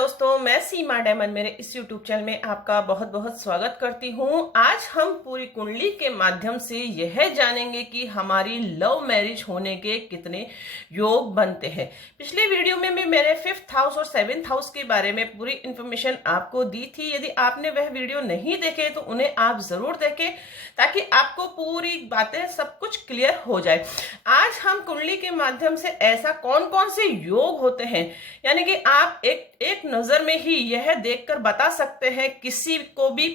दोस्तों, मैं सीमा डायमंड मेरे इस YouTube चैनल में आपका बहुत बहुत स्वागत करती हूँ। आज हम पूरी कुंडली के माध्यम से यह जानेंगे कि हमारी लव मैरिज होने के कितने योग बनते हैं। पिछले वीडियो में भी मैंने 5th हाउस और 7th हाउस के बारे में पूरी इंफॉर्मेशन आपको दी थी। यदि आपने वह वीडियो नहीं देखे तो उन्हें आप जरूर देखें ताकि आपको पूरी बातें सब कुछ क्लियर हो जाए। आज हम कुंडली के माध्यम से ऐसा कौन कौन से योग होते हैं, यानी कि आप एक नजर में ही यह देखकर बता सकते हैं किसी को भी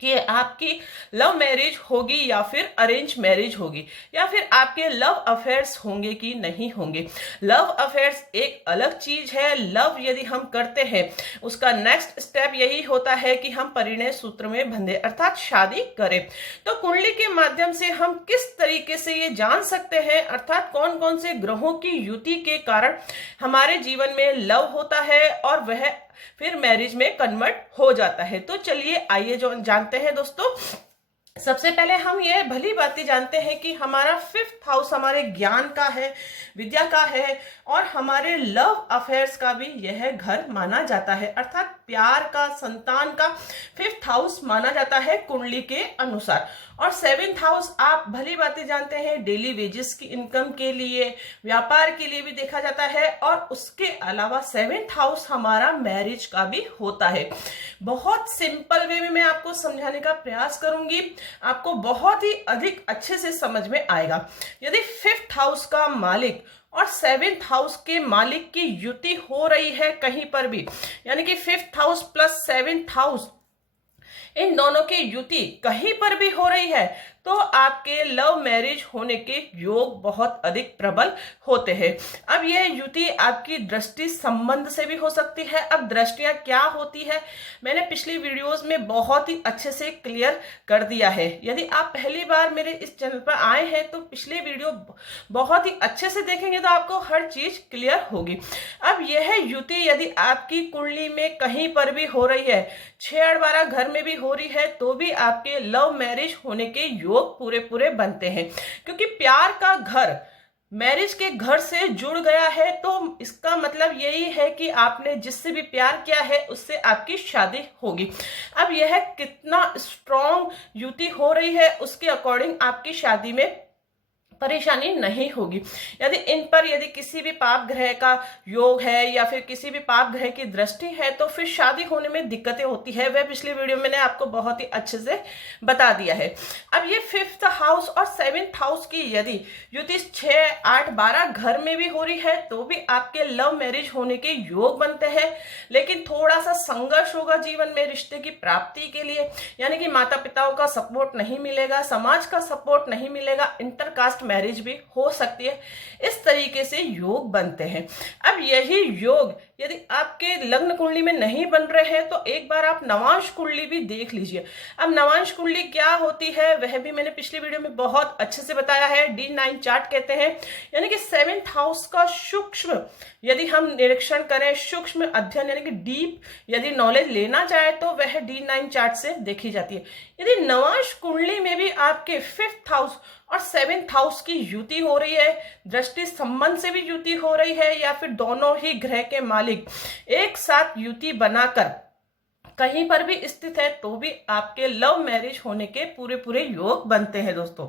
कि आपकी लव मैरिज होगी या फिर अरेंज मैरिज होगी, या फिर आपके लव अफेयर्स होंगे कि नहीं होंगे। लव अफेयर्स एक अलग चीज है। लव यदि हम करते हैं उसका नेक्स्ट स्टेप यही होता है कि हम परिणय सूत्र में बंधे अर्थात शादी करें। तो कुंडली के माध्यम से हम किस तरीके से ये जान सकते हैं, अर्थात कौन कौन से ग्रहों की युति के कारण हमारे जीवन में लव होता है और वह फिर मैरिज में कन्वर्ट हो जाता है। तो चलिए आइए जो जानते हैं दोस्तों। सबसे पहले हम ये भली बातें जानते हैं कि हमारा 5th हाउस हमारे ज्ञान का है, विद्या का है, और हमारे लव अफेयर्स का भी यह घर माना जाता है, अर्थात प्यार का, संतान का 5th हाउस माना जाता है कुंडली के अनुसार। और 7th हाउस आप भली बातें जानते हैं, डेली वेजेस की इनकम के लिए, व्यापार के लिए भी देखा जाता है। और उसके अलावा 7th हाउस हमारा मैरिज का भी होता है। बहुत सिंपल वे में मैं आपको समझाने का प्रयास करूंगी, आपको बहुत ही अधिक अच्छे से समझ में आएगा। यदि 5th हाउस का मालिक और 7th हाउस के मालिक की युति हो रही है कहीं पर भी, यानी कि 5th house plus 7th house, इन दोनों की युति कहीं पर भी हो रही है, तो आपके लव मैरिज होने के योग बहुत अधिक प्रबल होते हैं। अब यह युति आपकी दृष्टि संबंध से भी हो सकती है। अब दृष्टियां क्या होती है मैंने पिछली वीडियोस में बहुत ही अच्छे से क्लियर कर दिया है। यदि आप पहली बार मेरे इस चैनल पर आए हैं तो पिछले वीडियो बहुत ही अच्छे से देखेंगे तो आपको हर चीज क्लियर होगी। अब यह युति यदि आपकी कुंडली में कहीं पर भी हो रही है, 6-8-12 घर में भी हो रही है, तो भी आपके लव मैरिज होने के योग पूरे पूरे बनते हैं। क्योंकि प्यार का घर मैरिज के घर से जुड़ गया है, तो इसका मतलब यही है कि आपने जिससे भी प्यार किया है उससे आपकी शादी होगी। अब यह कितना स्ट्रॉन्ग युति हो रही है उसके अकॉर्डिंग आपकी शादी में परेशानी नहीं होगी। यदि किसी भी पाप ग्रह का योग है या फिर किसी भी पाप ग्रह की दृष्टि है तो फिर शादी होने में दिक्कतें होती है। वह पिछली वीडियो में मैंने आपको बहुत ही अच्छे से बता दिया है। अब ये 5th हाउस और 7th हाउस की यदि युति 6-8-12 घर में भी हो रही है तो भी आपके लव मैरिज होने के योग बनते हैं। लेकिन थोड़ा सा संघर्ष होगा जीवन में रिश्ते की प्राप्ति के लिए, यानी कि माता पिताओं का सपोर्ट नहीं मिलेगा, समाज का सपोर्ट नहीं मिलेगा, इंटरकास्ट मैरिज भी हो सकती है। इस तरीके से योग बनते हैं। अब यही योग यदि आपके लग्न कुंडली में नहीं बन रहे हैं तो एक बार आप नवांश कुंडली भी देख लीजिए। अब नवांश कुंडली क्या होती है वह भी मैंने पिछली वीडियो में बहुत अच्छे से बताया है। D9 चार्ट कहते हैं, यानी कि 7th हाउस का सूक्ष्म यदि हम निरीक्षण करें, सूक्ष्म अध्ययन यानी कि डीप यदि नॉलेज लेना चाहे तो वह D9 चार्ट से देखी जाती है। यदि नवांश कुंडली में भी आपके 5th हाउस और 7th हाउस की युति हो रही है, दृष्टि संबंध से भी युति हो रही है, या फिर दोनों ही ग्रह के मालिक एक साथ युति बनाकर कहीं पर भी स्थित है, तो भी आपके लव मैरिज होने के पूरे पूरे योग बनते हैं दोस्तों।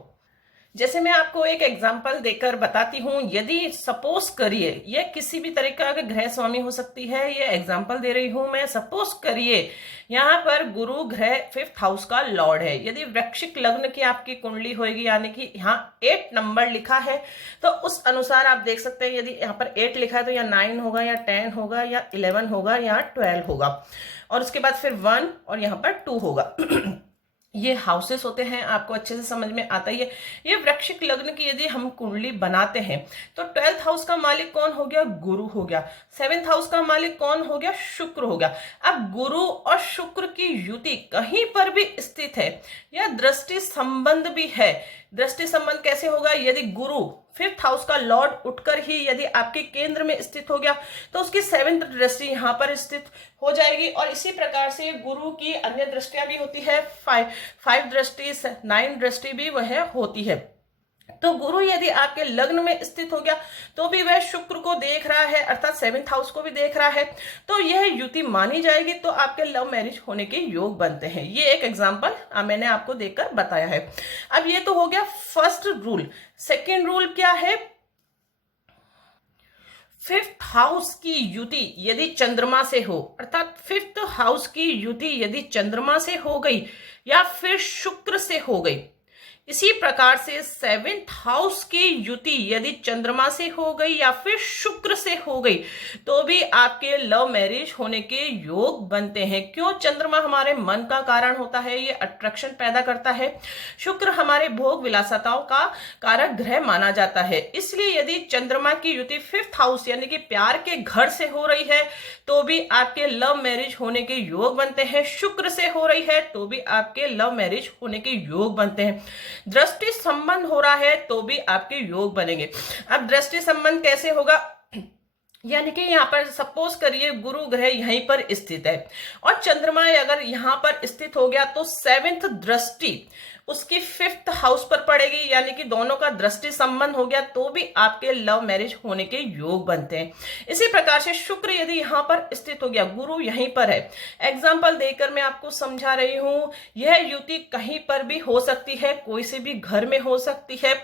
जैसे मैं आपको एक एग्जांपल देकर बताती हूँ। यदि सपोज करिए, ये किसी भी तरीका का ग्रह स्वामी हो सकती है, ये एग्जांपल दे रही हूँ मैं। सपोज करिए यहाँ पर गुरु ग्रह 5th हाउस का लॉर्ड है। यदि वृश्चिक लग्न की आपकी कुंडली होगी, यानी कि यहाँ 8 नंबर लिखा है, तो उस अनुसार आप देख सकते हैं। यदि यहाँ पर 8 लिखा है तो या 9 होगा, या 10 होगा, या 11 होगा, या 12 होगा, और उसके बाद फिर 1 और यहाँ पर 2 होगा। ये हाउसेस होते हैं, आपको अच्छे से समझ में आता ही है। ये वृश्चिक लग्न की यदि हम कुंडली बनाते हैं तो 12th हाउस का मालिक कौन हो गया? गुरु हो गया। 7th हाउस का मालिक कौन हो गया? शुक्र हो गया। अब गुरु और शुक्र की युति कहीं पर भी स्थित है या दृष्टि संबंध भी है। दृष्टि संबंध कैसे होगा? यदि गुरु 5th हाउस का लॉर्ड उठकर ही यदि आपके केंद्र में स्थित हो गया तो उसकी 7th दृष्टि यहाँ पर स्थित हो जाएगी। और इसी प्रकार से गुरु की अन्य दृष्टियां भी होती है, 5 दृष्टि, 9 दृष्टि भी वह होती है। तो गुरु यदि आपके लग्न में स्थित हो गया तो भी वह शुक्र को देख रहा है, अर्थात 7th हाउस को भी देख रहा है, तो यह युति मानी जाएगी। तो आपके लव मैरिज होने के योग बनते हैं। ये एक एग्जांपल मैंने आपको देकर बताया है। अब ये तो हो गया फर्स्ट रूल। सेकेंड रूल क्या है? 5th हाउस की युति यदि चंद्रमा से हो, अर्थात 5th हाउस की युति यदि चंद्रमा से हो गई या फिर शुक्र से हो गई, इसी प्रकार से 7th हाउस की युति यदि चंद्रमा से हो गई या फिर शुक्र से हो गई तो भी आपके लव मैरिज होने के योग बनते हैं। क्यों? चंद्रमा हमारे मन का कारण होता है, ये अट्रैक्शन पैदा करता है। शुक्र हमारे भोग विलासिताओं का कारक ग्रह माना जाता है। इसलिए यदि चंद्रमा की युति 5th हाउस यानी कि प्यार के घर से हो रही है तो भी आपके लव मैरिज होने के योग बनते हैं। शुक्र से हो रही है तो भी आपके लव मैरिज होने के योग बनते हैं। दृष्टि संबंध हो रहा है तो भी आपके योग बनेंगे। अब दृष्टि संबंध कैसे होगा? यानी कि यहाँ पर सपोज करिए गुरु ग्रह यहीं पर स्थित है और चंद्रमा अगर यहाँ पर स्थित हो गया तो 7th दृष्टि उसकी 5th हाउस पर पड़ेगी, यानी कि दोनों का दृष्टि संबंध हो गया तो भी आपके लव मैरिज होने के योग बनते हैं। इसी प्रकार से शुक्र यदि यहाँ पर स्थित हो गया, गुरु यहीं पर है, एग्जाम्पल देकर मैं आपको समझा रही हूं, यह युति कहीं पर भी हो सकती है, कोई से भी घर में हो सकती है,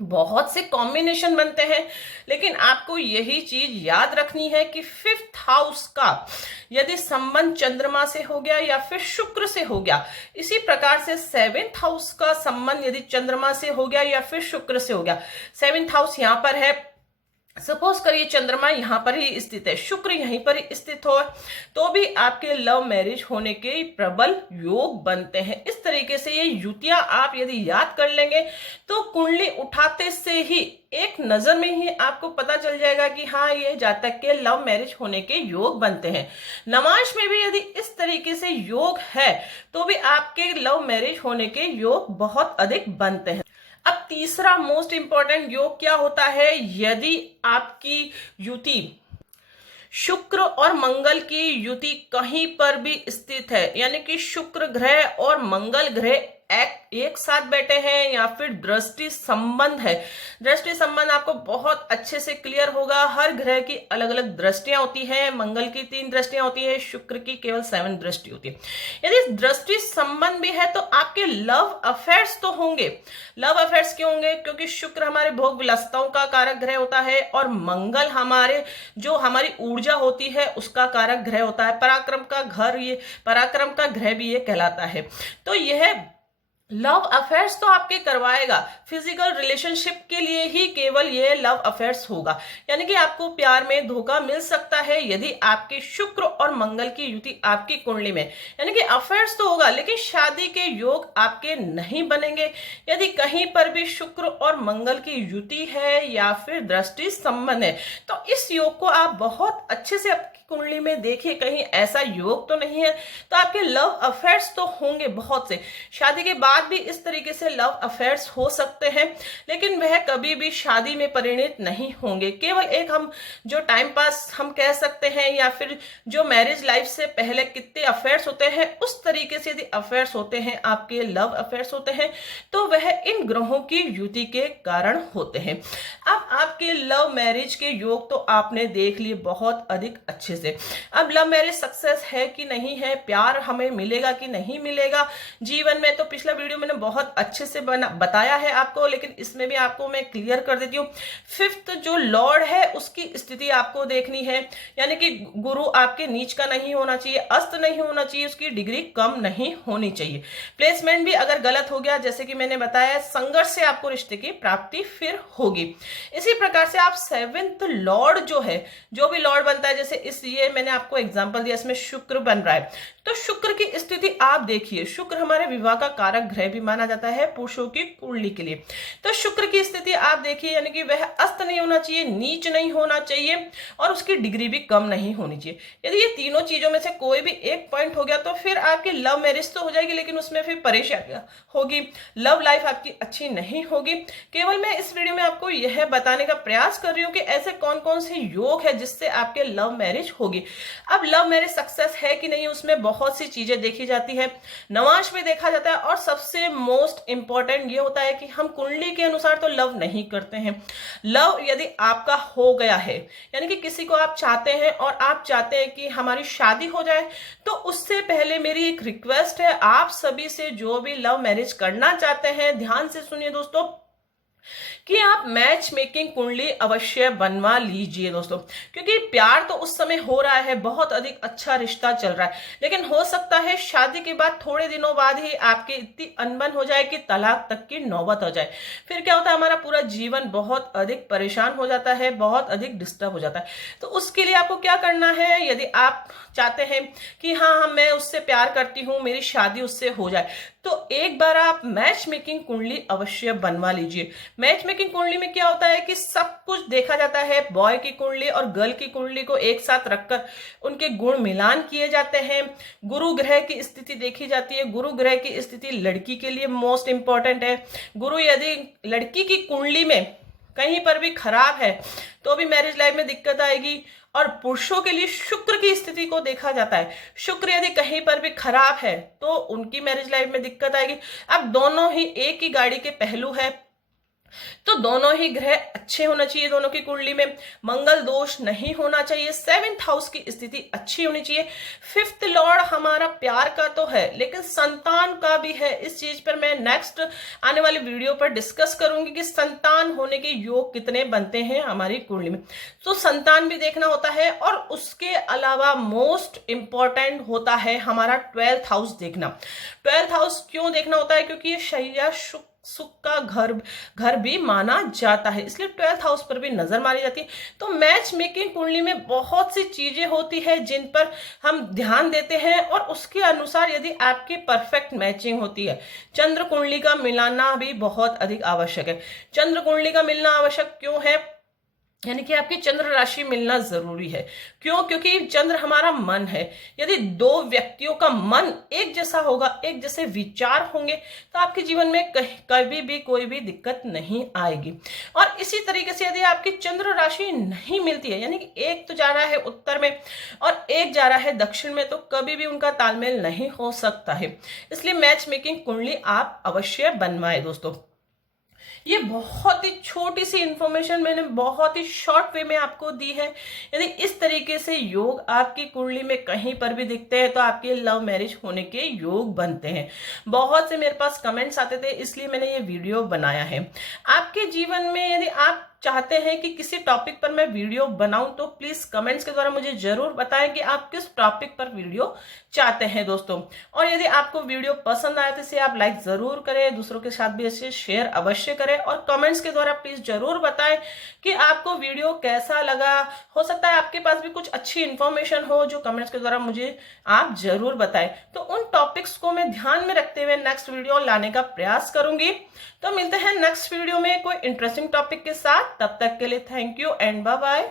बहुत से कॉम्बिनेशन बनते हैं, लेकिन आपको यही चीज याद रखनी है कि 5th हाउस का यदि संबंध चंद्रमा से हो गया या फिर शुक्र से हो गया, इसी प्रकार से 7th हाउस का संबंध यदि चंद्रमा से हो गया या फिर शुक्र से हो गया, 7th हाउस यहां पर है, सपोज करिए चंद्रमा यहां पर ही स्थित है, शुक्र यहीं पर ही स्थित हो, तो भी आपके लव मैरिज होने के प्रबल योग बनते हैं। इस तरीके से ये युतियां आप यदि याद कर लेंगे तो कुंडली उठाते से ही एक नजर में ही आपको पता चल जाएगा कि हाँ ये जातक के लव मैरिज होने के योग बनते हैं। नवांश में भी यदि इस तरीके से योग है तो भी आपके लव मैरिज होने के योग बहुत अधिक बनते हैं। अब तीसरा मोस्ट इंपॉर्टेंट योग क्या होता है? यदि आपकी युति शुक्र और मंगल की युति कहीं पर भी स्थित है, यानी कि शुक्र ग्रह और मंगल ग्रह एक साथ बैठे हैं या फिर दृष्टि संबंध है, दृष्टि संबंध आपको बहुत अच्छे से क्लियर होगा। हर ग्रह की अलग अलग दृष्टियां होती हैं, मंगल की 3 दृष्टियां होती है, शुक्र की केवल 7 दृष्टि होती है। यदि दृष्टि संबंध भी है तो आपके लव अफेयर्स तो होंगे। लव अफेयर्स क्यों होंगे? क्योंकि शुक्र हमारे भोग विलासिताओं का कारक ग्रह होता है और मंगल हमारे जो हमारी ऊर्जा होती है उसका कारक ग्रह होता है। पराक्रम का घर, ये पराक्रम का ग्रह भी ये कहलाता है। तो यह लव अफेयर्स तो आपके करवाएगा, फिजिकल रिलेशनशिप के लिए ही केवल ये लव अफेयर्स होगा, यानी कि आपको प्यार में धोखा मिल सकता है यदि आपके शुक्र और मंगल की युति आपकी कुंडली में, यानी कि अफेयर्स तो होगा लेकिन शादी के योग आपके नहीं बनेंगे। यदि कहीं पर भी शुक्र और मंगल की युति है या फिर दृष्टि संबंध है तो इस योग को आप बहुत अच्छे से कुंडली में देखिए, कहीं ऐसा योग तो नहीं है। तो आपके लव अफेयर्स तो होंगे बहुत से, शादी के बाद भी इस तरीके से लव अफेयर्स हो सकते हैं, लेकिन वह कभी भी शादी में परिणत नहीं होंगे। केवल एक हम जो टाइम पास हम कह सकते हैं या फिर जो मैरिज लाइफ से पहले कितने अफेयर्स होते हैं उस तरीके से यदि अफेयर्स होते हैं, आपके लव अफेयर्स होते हैं, तो वह इन ग्रहों की युति के कारण होते हैं। अब आपके लव मैरिज के योग तो आपने देख लिए बहुत अधिक अच्छे से। अब लव मैरिज सक्सेस है कि नहीं है, प्यार हमें मिलेगा कि नहीं मिलेगा जीवन में, तो पिछला वीडियो मैंने बहुत अच्छे से बताया है आपको, लेकिन इसमें भी आपको मैं क्लियर कर देती हूँ। 5th जो लॉर्ड है उसकी स्थिति आपको देखनी है, यानी कि गुरु आपके नीच का नहीं होना चाहिए, अस्त नहीं होना चाहिए, उसकी डिग्री कम नहीं होनी चाहिए। प्लेसमेंट भी अगर गलत हो गया, जैसे कि मैंने बताया, संघर्ष से आपको रिश्ते की प्राप्ति फिर होगी। इसी प्रकार से आप 7th लॉर्ड जो है, जो भी लॉर्ड बनता है, जैसे इस ये मैंने आपको एग्जांपल दिया, इसमें शुक्र बन रहा है, तो शुक्र की स्थिति आप देखिए। शुक्र हमारे विवाह का कारक ग्रह भी माना जाता है पुरुषों की कुंडली के लिए। तो शुक्र की स्थिति आप देखिए, यानी कि वह अस्त नहीं होना चाहिए, नीच नहीं होना चाहिए और उसकी डिग्री भी कम नहीं होनी चाहिए। यदि ये तीनों चीजों में से कोई भी एक पॉइंट हो गया तो फिर आपकी लव मैरिज तो हो जाएगी, लेकिन उसमें फिर परेशानी होगी, लव लाइफ आपकी अच्छी नहीं होगी। केवल मैं इस वीडियो में आपको यह बताने का प्रयास कर रही हूँ कि ऐसे कौन कौन से योग है जिससे आपके लव मैरिज होगी। अब लव मैरिज सक्सेस है कि नहीं, उसमें बहुत सी चीजें देखी जाती है, नवांश में देखा जाता है, और सबसे मोस्ट इंपॉर्टेंट ये होता है कि हम कुंडली के अनुसार तो लव नहीं करते हैं। लव यदि आपका हो गया है, यानी कि किसी को आप चाहते हैं और आप चाहते हैं कि हमारी शादी हो जाए, तो उससे पहले मेरी एक रिक्वेस्ट है आप सभी से, जो भी लव मैरिज करना चाहते हैं, ध्यान से सुनिए दोस्तों, कि आप मैच मेकिंग कुंडली अवश्य बनवा लीजिए दोस्तों। क्योंकि प्यार तो उस समय हो रहा है, बहुत अधिक अच्छा रिश्ता चल रहा है, लेकिन हो सकता है शादी के बाद थोड़े दिनों बाद ही आपकी इतनी अनबन हो जाए कि तलाक तक की नौबत हो जाए। फिर क्या होता है, हमारा पूरा जीवन बहुत अधिक परेशान हो जाता है, बहुत अधिक डिस्टर्ब हो जाता है। तो उसके लिए आपको क्या करना है, यदि आप चाहते हैं कि हाँ मैं उससे प्यार करती हूँ, मेरी शादी उससे हो जाए, तो एक बार आप मैच मेकिंग कुंडली अवश्य बनवा लीजिए। मैच मेकिंग कुंडली में क्या होता है कि सब कुछ देखा जाता है, बॉय की कुंडली और गर्ल की कुंडली को एक साथ रखकर उनके गुण मिलान किए जाते हैं। गुरु ग्रह की स्थिति देखी जाती है। गुरु ग्रह की स्थिति लड़की के लिए मोस्ट इंपॉर्टेंट है। गुरु यदि लड़की की कुंडली में कहीं पर भी खराब है तो भी मैरिज लाइफ में दिक्कत आएगी। और पुरुषों के लिए शुक्र की स्थिति को देखा जाता है। शुक्र यदि कहीं पर भी खराब है तो उनकी मैरिज लाइफ में दिक्कत आएगी। अब दोनों ही एक ही गाड़ी के पहलू है, तो दोनों ही ग्रह अच्छे होना चाहिए। दोनों की कुंडली में मंगल दोष नहीं होना चाहिए। 7th हाउस की स्थिति अच्छी होनी चाहिए। 5th लॉर्ड हमारा प्यार का तो है, लेकिन संतान का भी है। इस चीज पर मैं नेक्स्ट आने वाली वीडियो पर डिस्कस करूंगी कि संतान होने के योग कितने बनते हैं हमारी कुंडली में। तो संतान भी देखना होता है, और उसके अलावा मोस्ट इंपॉर्टेंट होता है हमारा 12th हाउस देखना। 12th हाउस क्यों देखना होता है, क्योंकि ये शैया सुख का घर भी माना जाता है, इसलिए 12th हाउस पर भी नजर मारी जाती है। तो मैच मेकिंग कुंडली में बहुत सी चीजें होती है जिन पर हम ध्यान देते हैं, और उसके अनुसार यदि आपकी परफेक्ट मैचिंग होती है। चंद्र कुंडली का मिलाना भी बहुत अधिक आवश्यक है। चंद्र कुंडली का मिलना आवश्यक क्यों है, यानी कि आपकी चंद्र राशि मिलना जरूरी है। क्यों, क्योंकि चंद्र हमारा मन है। यदि दो व्यक्तियों का मन एक जैसा होगा, एक जैसे विचार होंगे, तो आपके जीवन में कभी भी कोई भी दिक्कत नहीं आएगी। और इसी तरीके से यदि आपकी चंद्र राशि नहीं मिलती है, यानी कि एक तो जा रहा है उत्तर में और एक जा रहा है दक्षिण में, तो कभी भी उनका तालमेल नहीं हो सकता है। इसलिए मैच मेकिंग कुंडली आप अवश्य बनवाएं दोस्तों। ये बहुत ही छोटी सी इंफॉर्मेशन मैंने बहुत ही शॉर्ट वे में आपको दी है। यदि इस तरीके से योग आपकी कुंडली में कहीं पर भी दिखते हैं तो आपके लव मैरिज होने के योग बनते हैं। बहुत से मेरे पास कमेंट्स आते थे, इसलिए मैंने ये वीडियो बनाया है। आपके जीवन में यदि आप चाहते हैं कि किसी टॉपिक पर मैं वीडियो बनाऊं, तो प्लीज कमेंट्स के द्वारा मुझे जरूर बताएं कि आप किस टॉपिक पर वीडियो चाहते हैं दोस्तों। और यदि आपको वीडियो पसंद आए तो इसे आप लाइक जरूर करें, दूसरों के साथ भी इसे शेयर अवश्य करें, और कमेंट्स के द्वारा प्लीज जरूर बताएं कि आपको वीडियो कैसा लगा। हो सकता है आपके पास भी कुछ अच्छी इंफॉर्मेशन हो जो कमेंट्स के द्वारा मुझे आप जरूर बताएं। तो उन टॉपिक्स को मैं ध्यान में रखते हुए नेक्स्ट वीडियो लाने का प्रयास करूंगी। तो मिलते हैं नेक्स्ट वीडियो में कोई इंटरेस्टिंग टॉपिक के साथ। तब तक के लिए thank you and bye bye.